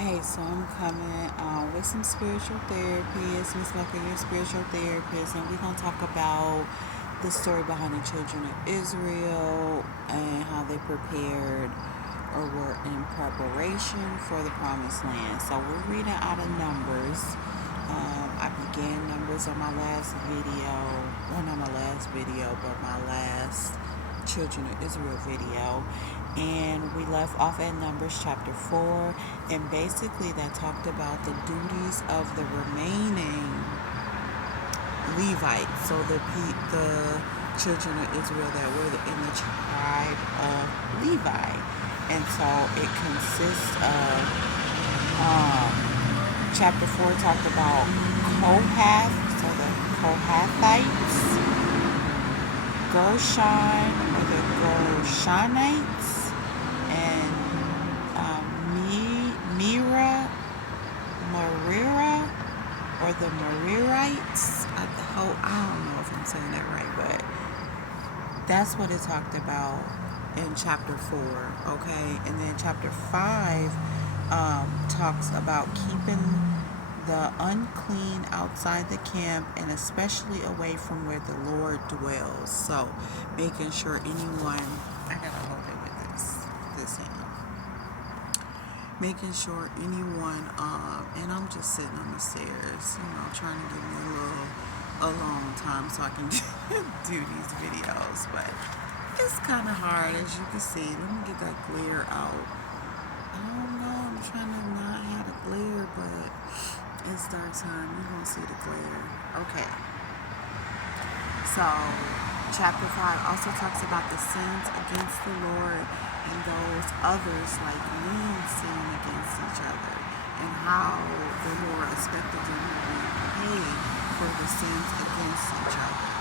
Hey, so I'm coming with some spiritual therapy. It's Miss Bucker, your spiritual therapist, and we're going to talk about the story behind the children of Israel and how they prepared or were in preparation for the promised land. So we're reading out of Numbers. I began Numbers on my last video, well, not my last video, but my last Children of Israel video, and we left off at Numbers chapter 4, and basically that talked about the duties of the remaining Levites, so the children of Israel that were in the tribe of Levi, and so it consists of chapter 4 talked about Kohath, so the Kohathites, Gershon or the Gershonites, and Merira or the Merirites. I don't know if I'm saying that right, but that's what it talked about in chapter 4, okay? And then chapter 5 talks about keeping the unclean outside the camp and especially away from where the Lord dwells. So making sure anyone, I gotta hold it with this hand. Making sure anyone, and I'm just sitting on the stairs, trying to give me a long time so I can do these videos, but it's kind of hard, as you can see. Let me get that glare out. I don't know, I'm trying to not have a glare, but it's dark time. You're going to see the glare. Okay. So, chapter 5 also talks about the sins against the Lord and those others like men sin against each other, and how the Lord expected them to be paid for the sins against each other.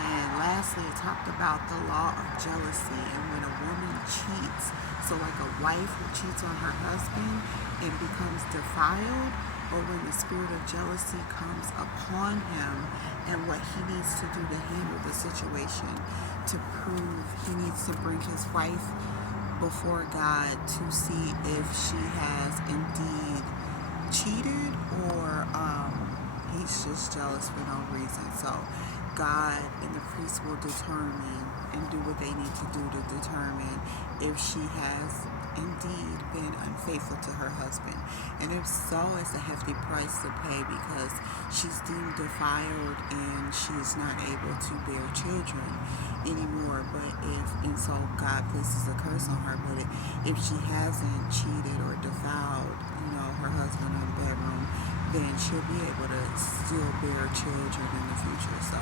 And lastly, it talked about the law of jealousy, and when a woman cheats, so like a wife who cheats on her husband and becomes defiled, or when the spirit of jealousy comes upon him, and what he needs to do to handle the situation, to prove he needs to bring his wife before God to see if she has indeed cheated or he's just jealous for no reason. So God and the priest will determine and do what they need to do to determine if she has indeed been unfaithful to her husband. And if so, it's a hefty price to pay because she's deemed defiled and she's not able to bear children anymore. And so God places a curse on her. But if she hasn't cheated or defiled, her husband in the bedroom, then she'll be able to still bear children in the future. So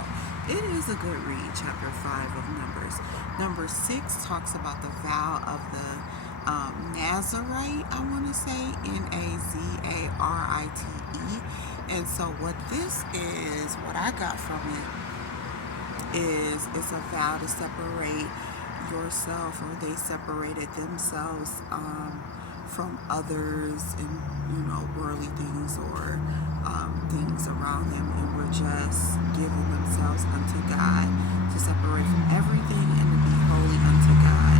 it is a good read, chapter 5 of Numbers. Number 6 talks about the vow of the Nazarite, I want to say, Nazarite. And so what this is, what I got from it is it's a vow to separate yourself, or they separated themselves from others and worldly things or things around them, and were just giving themselves unto God, to separate from everything and to be holy unto God.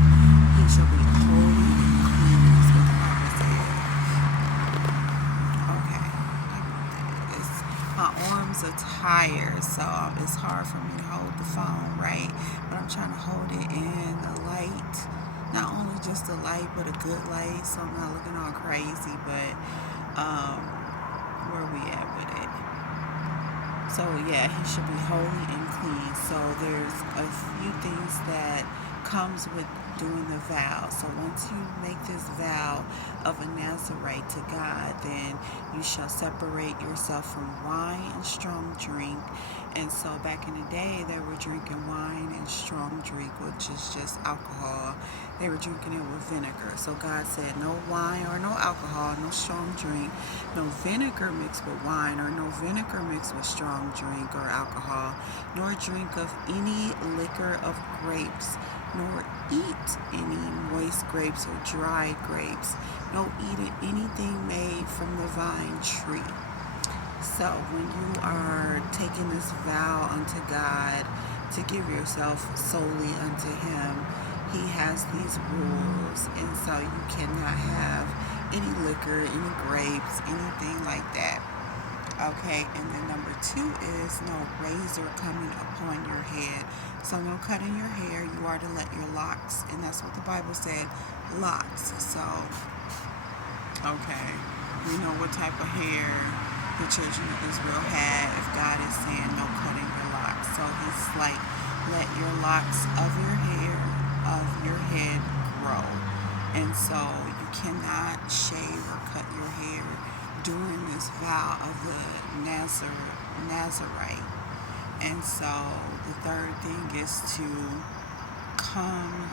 He shall be holy and clean, is what the Bible says. Okay, my arms are tired, so it's hard for me to hold the phone, right? But I'm trying to hold it in the light. Not only just a light, but a good light, so I'm not looking all crazy, but where we at with it? So yeah, he should be holy and clean. So there's a few things that comes with doing the vow. So once you make this vow of a Nazarite to God, then you shall separate yourself from wine and strong drink. And so back in the day, they were drinking wine and strong drink, which is just alcohol. They were drinking it with vinegar. So God said no wine or no alcohol, no strong drink, no vinegar mixed with wine, or no vinegar mixed with strong drink or alcohol, nor drink of any liquor of grapes, nor eat any moist grapes or dry grapes, no eat anything made from the vine tree. So when you are taking this vow unto God to give yourself solely unto Him, He has these rules, and so you cannot have any liquor, any grapes, anything like that. Okay, and then number two is no razor coming upon your head. So no cutting your hair. You are to let your locks, and that's what the Bible said, locks. So, okay, we know what type of hair the children of Israel had if God is saying no cutting your locks. So he's like, let your locks of your hair, of your head grow. And so you cannot shave or cut your hair during this vow of the Nazarite. And so the third thing is to come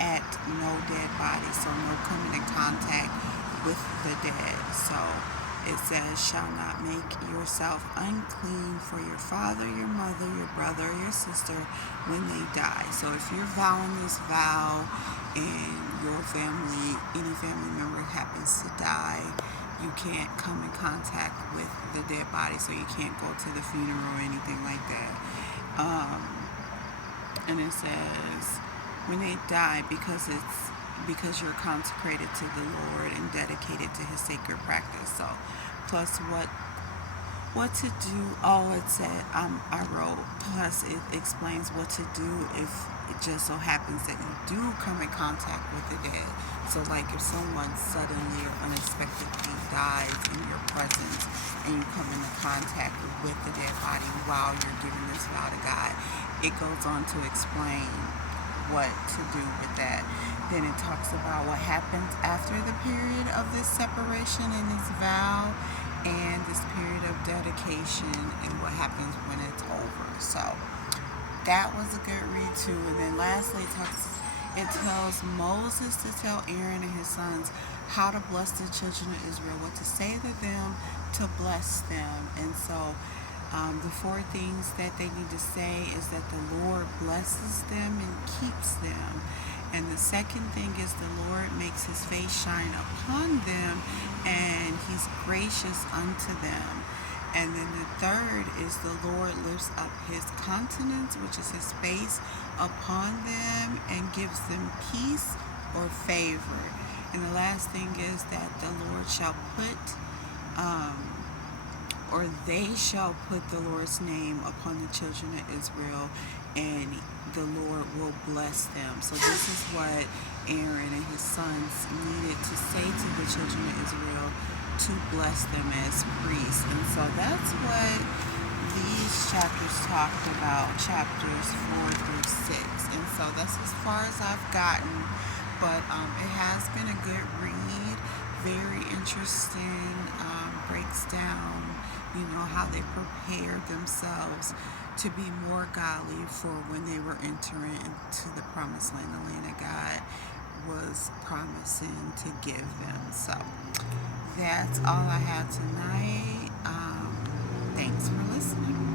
at no dead body, so no coming in contact with the dead. So it says, shall not make yourself unclean for your father, your mother, your brother, or your sister when they die. So if you're vowing this vow and your family, any family member happens to die, you can't come in contact with the dead body, so you can't go to the funeral or anything like that. And it says when they die, because you're consecrated to the Lord and dedicated to his sacred practice. So plus what to do. Oh, it said, I wrote, plus it explains what to do if it just so happens that you do come in contact with the dead. So like if someone suddenly or unexpectedly dies in your presence and you come into contact with the dead body while you're giving this vow to God, it goes on to explain what to do with that. Then it talks about what happens after the period of this separation and this vow, and this period of dedication, and what happens when it's over. So that was a good read too. And then lastly, it tells Moses to tell Aaron and his sons how to bless the children of Israel, what to say to them to bless them. And so the four things that they need to say is that the Lord blesses them and keeps them. And the second thing is the Lord makes his face shine upon them and he's gracious unto them. And then the third is the Lord lifts up his countenance, which is his face, upon them and gives them peace or favor. And the last thing is that the Lord shall put or they shall put the Lord's name upon the children of Israel, and the Lord will bless them. So this is what Aaron and his sons needed to say to the children of Israel to bless them as priests. And so that's what these chapters talked about, chapters 4 through 6. And so that's as far as I've gotten, but it has been a good read, very interesting, breaks down, how they prepared themselves to be more godly for when they were entering into the promised land, the land that God was promising to give them. So that's all I have tonight. Thanks for listening.